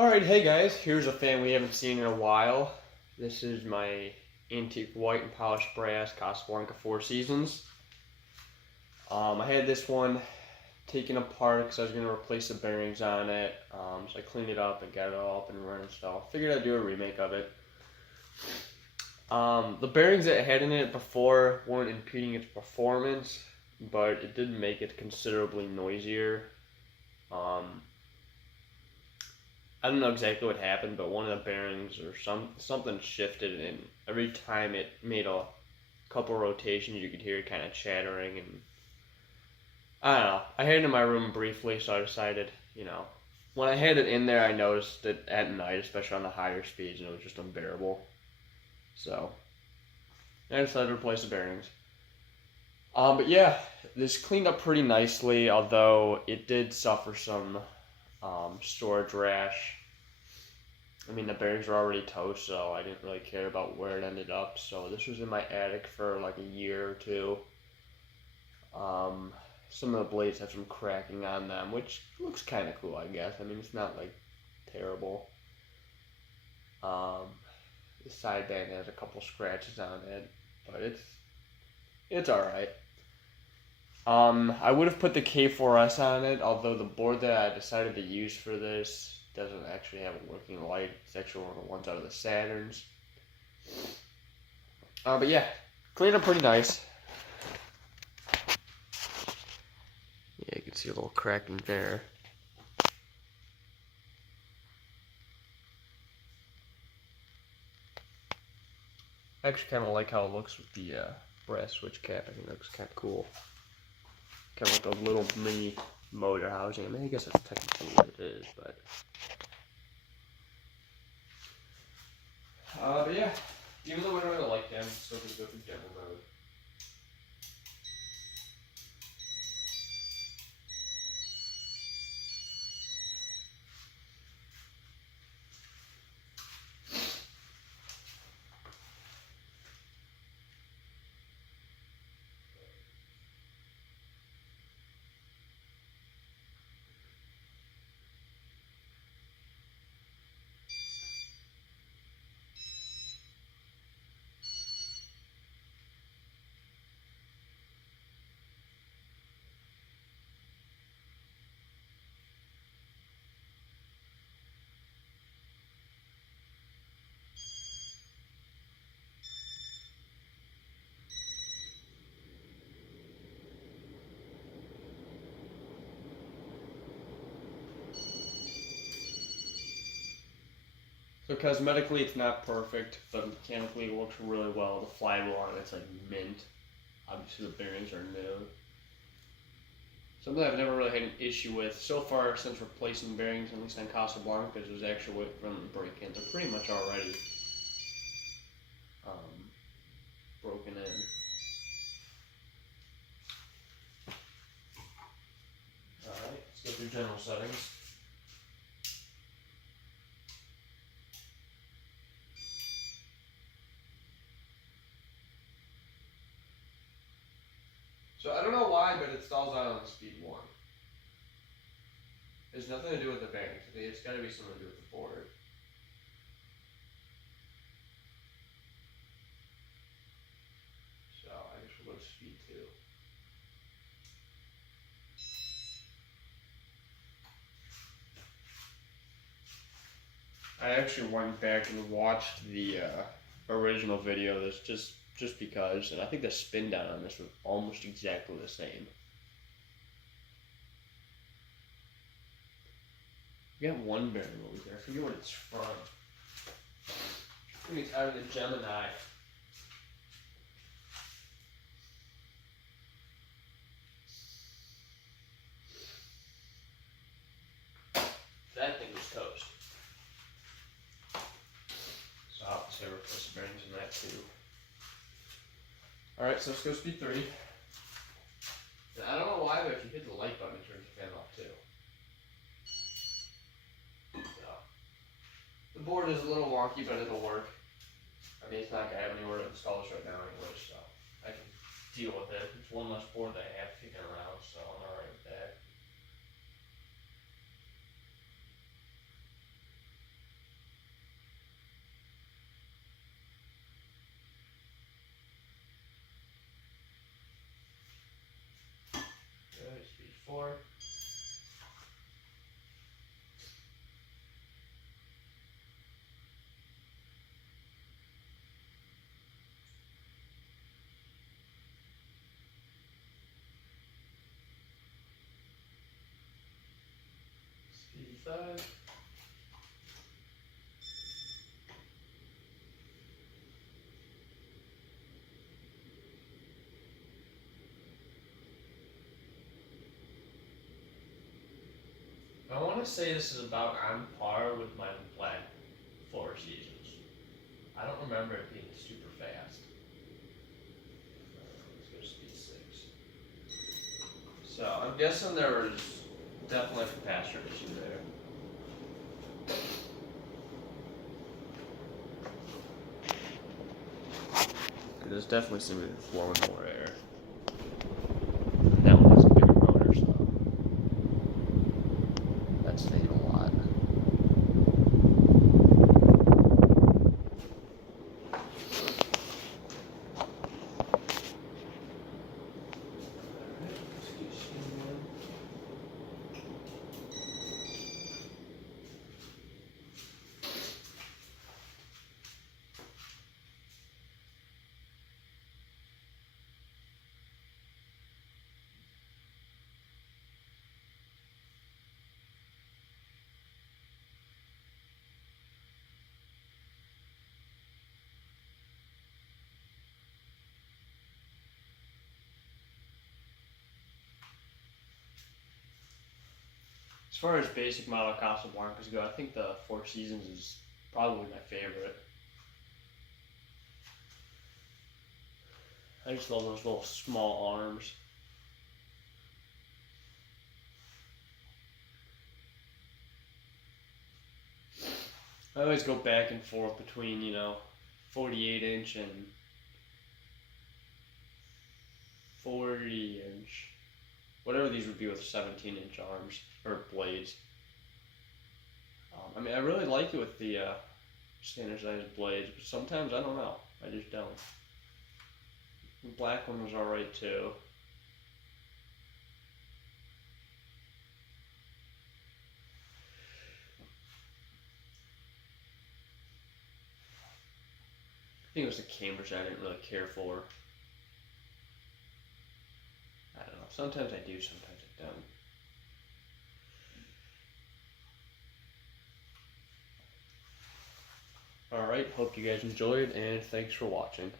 Alright, hey guys, here's a fan we haven't seen in a while. This is my antique white and polished brass Casablanca Four Seasons. I had this one taken apart because I was going to replace the bearings on it. So I cleaned it up and got it all up and running, so I figured I'd do a remake of it. The bearings that it had in it before weren't impeding its performance, but it did make it considerably noisier. I don't know exactly what happened, but one of the bearings or something shifted, and every time it made a couple rotations, you could hear it kind of chattering, and I don't know. I had it in my room briefly, so I decided, when I had it in there, I noticed it at night, especially on the higher speeds, and it was just unbearable. So I decided to replace the bearings. But yeah, this cleaned up pretty nicely, although it did suffer some storage rash. I mean, the bearings were already toast, so I didn't really care about where it ended up. So this was in my attic for like a year or two. Some of the blades have some cracking on them, which looks kind of cool, I guess. I mean, it's not like terrible. The side band has a couple scratches on it, but it's all right. I would have put the K4S on it, although the board that I decided to use for this doesn't actually have a working light. It's actually one of the ones out of the Saturns. But yeah, cleaned up pretty nice. Yeah, you can see a little cracking there. I actually kind of like how it looks with the brass switch cap. I think it looks kind of cool. Kind of like a little mini motor housing. I mean, I guess that's technically what it is, but yeah, even though I don't really like them, still can go through demo mode. So cosmetically, it's not perfect, but mechanically, it works really well. The flywheel on it's like mint. Obviously, the bearings are new. Something I've never really had an issue with so far since replacing bearings, at least on Casablanca, is actually from the break-ins. They're pretty much already broken in. Alright, let's go through general settings. So I don't know why, but it stalls out on speed 1. There's nothing to do with the bearings. I think it's got to be something to do with the board. So I guess we'll go to speed 2. I actually went back and watched the original video of this just because, and I think the spin down on this was almost exactly the same. We got one bearing over there. I forget what it's from. I think it's out of the Gemini. That thing was toast. So I'll have to say replace the bearings in that too. Alright, so let's go speed 3. And I don't know why, but if you hit the light button, it turns the fan off too. So, the board is a little wonky, but it'll work. I mean, it's not going to have anywhere to install this right now anyway, so I can deal with it. It's one less board that I have kicking around, so I'm alright with that. 55. I want to say this is about on par with my black Four Seasons. I don't remember it being super fast. Let's go speed 6. So I'm guessing there was definitely a capacitor issue there. There's definitely some flowing more air. That one has a bigger motor, so that's saying a lot. As far as basic model Casablancas go, I think the Four Seasons is probably my favorite. I just love those little small arms. I always go back and forth between, 48-inch and 40-inch. Whatever these would be with 17-inch arms, or blades. I really like it with the standard size blades, but sometimes I don't know. I just don't. The black one was alright too. I think it was the Cambridge I didn't really care for. I don't know. Sometimes I do, sometimes I don't. Alright, hope you guys enjoyed, and thanks for watching.